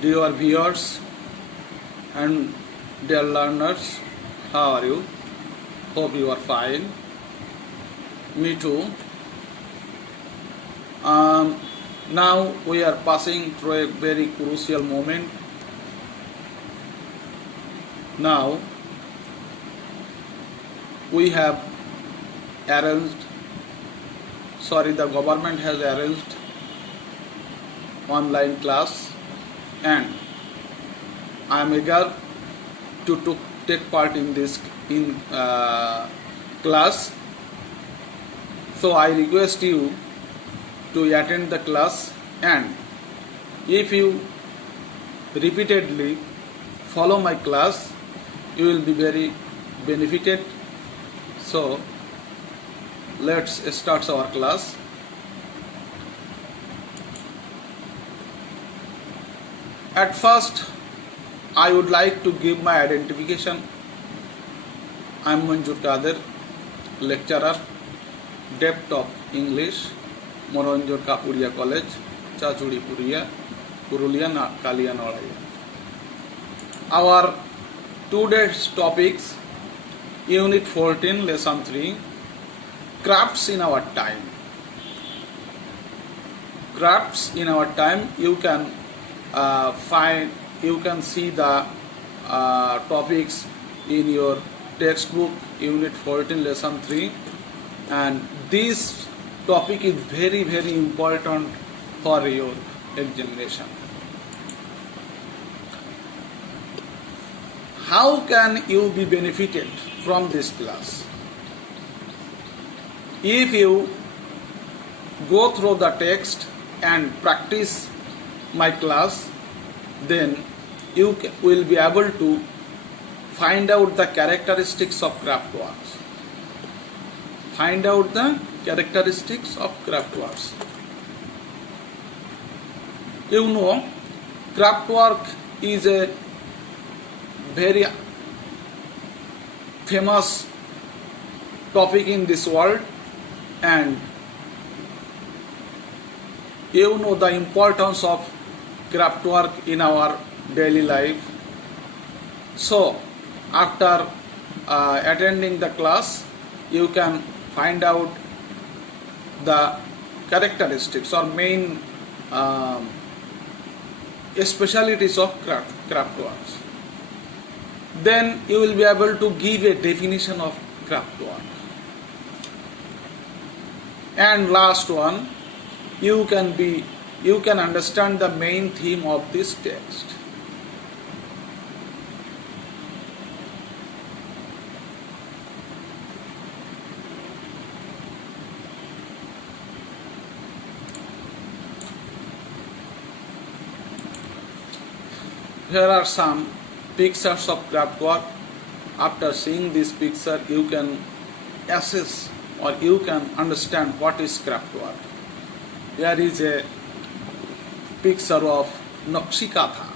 Dear viewers and dear learners, how are you? Hope you are fine. Me too. Now we are passing through a very crucial moment. Now we have the government has arranged online class, and I am eager to take part in this class. So I request you to attend the class, and if you repeatedly follow my class, you will be very benefited. So let's start our class. At first, I would like to give my identification. I am Manjur Kader, lecturer, depth of English, Moronjor Kapuria College, Chachuri Purulia, Kalia Noraya. Our today's topics, Unit 14, Lesson 3, Crafts in our time. Crafts in our time, you can see the topics in your textbook, Unit 14, Lesson 3, and this topic is very important for your examination. How can you be benefited from this class? If you go through the text and practice my class, then you will be able to find out the characteristics of craft works. Find out the characteristics of craft works. You know, craft work is a very famous topic in this world, and you know the importance of craft work in our daily life. So after attending the class, you can find out the characteristics or main specialities of craft works. Then you will be able to give a definition of craft work. And last one, you can understand the main theme of this text. Here are some pictures of craft work. After seeing this picture, you can assess or you can understand what is craft work. Here is a picture of Nakshikatha,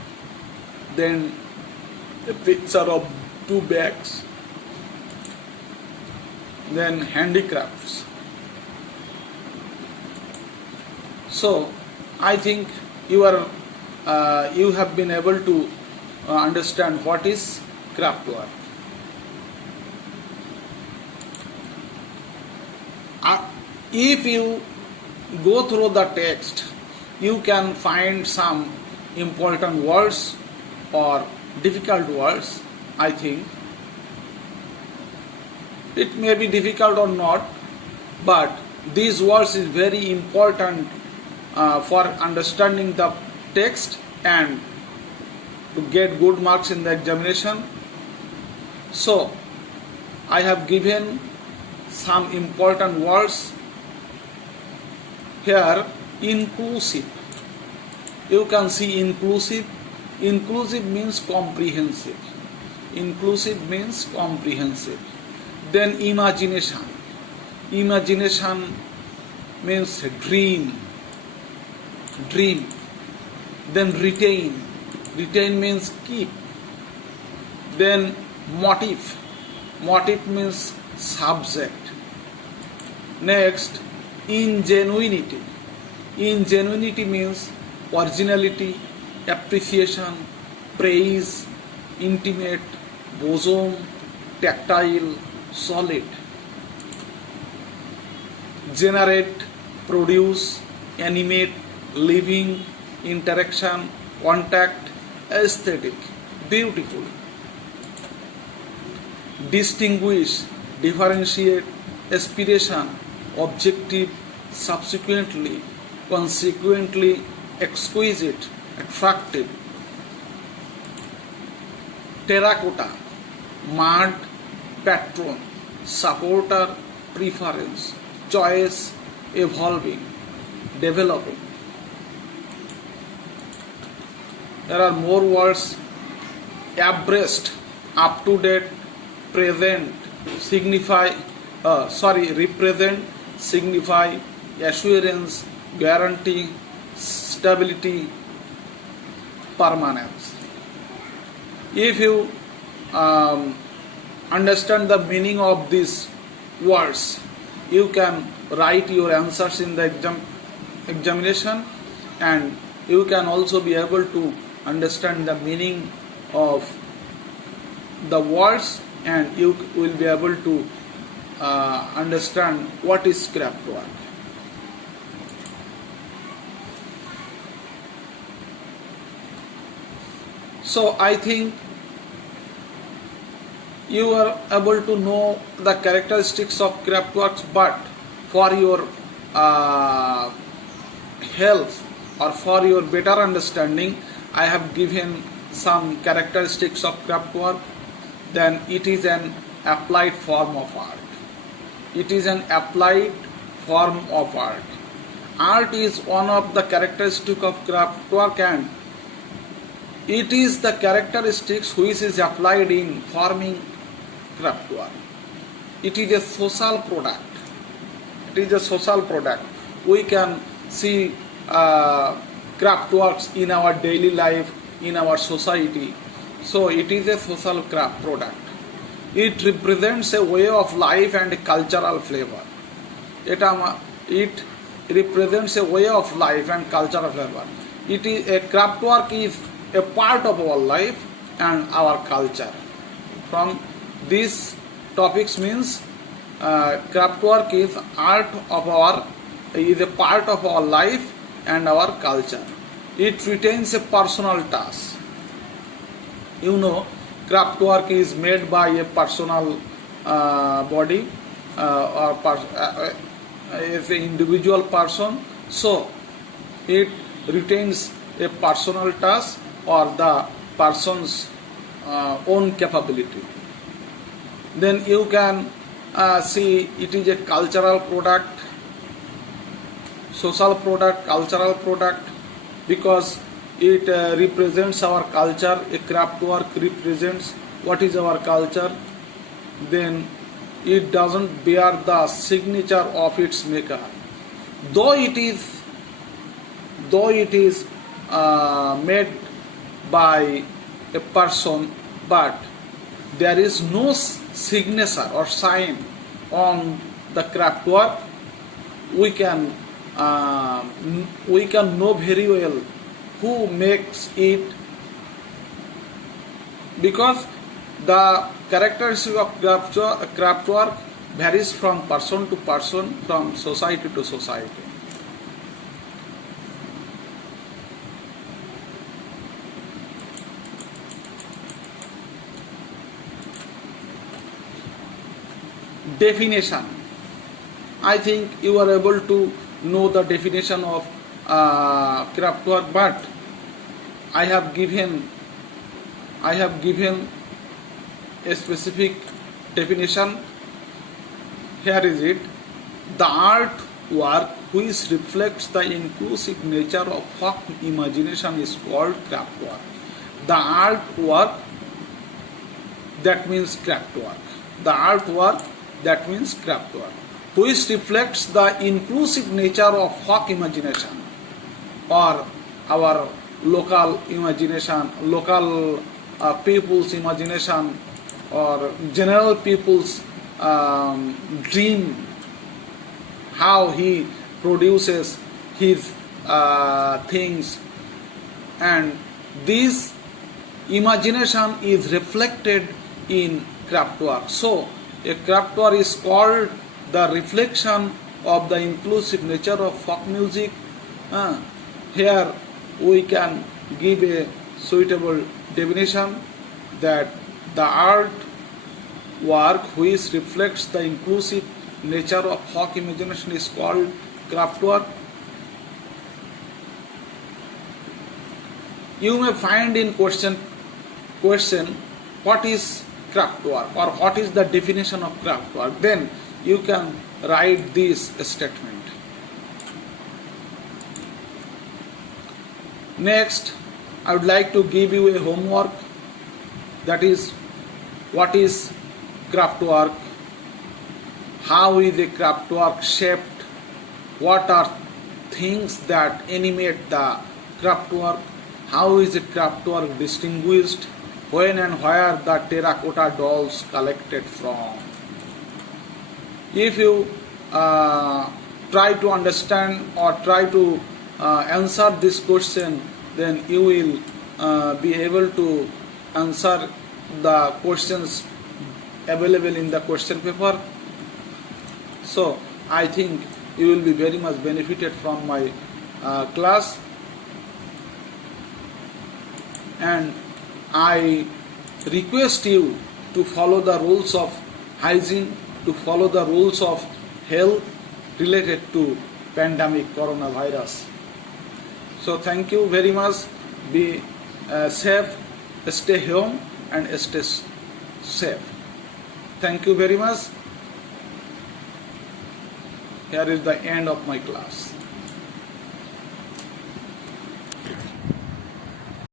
then a picture of two bags, then handicrafts. So I think you have been able to understand what is craft work. If you go through the text, you can find some important words or difficult words. I think it may be difficult or not, but these words is very important for understanding the text and to get good marks in the examination. So I have given some important words here. Inclusive. You can see inclusive. Inclusive means comprehensive. Inclusive means comprehensive. Then imagination. Imagination means dream. Dream. Then retain. Retain means keep. Then motive. Motive means subject. Next, ingenuity. Ingenuity means originality, appreciation, praise, intimate, bosom, tactile, solid. Generate, produce, animate, living, interaction, contact, aesthetic, beautiful. Distinguish, differentiate, aspiration, objective, subsequently, consequently, exquisite, attractive. Terracotta, mud, patron, supporter, preference, choice, evolving, developing. There are more words. Abreast, up to date, present, represent, signify, assurance, guarantee, stability, permanence. If you understand the meaning of these words, you can write your answers in the examination, and you can also be able to understand the meaning of the words, and you will be able to understand what is craft work. So I think you are able to know the characteristics of craft works, but for your help or for your better understanding, I have given some characteristics of craft work. Then it is an applied form of art. It is an applied form of art. Art is one of the characteristics of craft work, and it is the characteristics which is applied in forming craft work. It is a social product. It is a social product. We can see craft works in our daily life, in our society. So it is a social craft product. It represents a way of life and a cultural flavor. It represents a way of life and cultural flavor. It is a craft work is a part of our life and our culture. From these topics means craft work is is a part of our life and our culture. It retains a personal touch. You know, craft work is made by a personal body is an individual person, so it retains a personal touch or the person's own capability. Then you can see it is a cultural product, social product, cultural product, because it represents our culture. A craft work represents what is our culture. Then it doesn't bear the signature of its maker, though it is made by a person, but there is no signature or sign on the craft work. We can know very well who makes it, because the characteristic of craft work varies from person to person, from society to society. Definition. I think you are able to know the definition of craft work, but I have given a specific definition. Here is it. The art work which reflects the inclusive nature of folk imagination is called craft work. The art work, that means craft work. The art work, that means craft work, which reflects the inclusive nature of folk imagination, or our local imagination, local people's imagination, or general people's dream, how he produces his things, and this imagination is reflected in craft work. So a craft work is called the reflection of the inclusive nature of folk music. Here we can give a suitable definition that the art work which reflects the inclusive nature of folk imagination is called craft work. You may find in question what is craft work or what is the definition of craft work. Then you can write this statement. Next, I would like to give you a homework, that is, what is craft work, how is a craft work shaped, what are things that animate the craft work, how is a craft work distinguished, when and where the terracotta dolls collected from. If you try to understand or try to answer this question, then you will be able to answer the questions available in the question paper. So I think you will be very much benefited from my class, and I request you to follow the rules of hygiene, to follow the rules of health related to pandemic coronavirus. So thank you very much. Be safe, stay home and stay safe. Thank you very much. Here is the end of my class.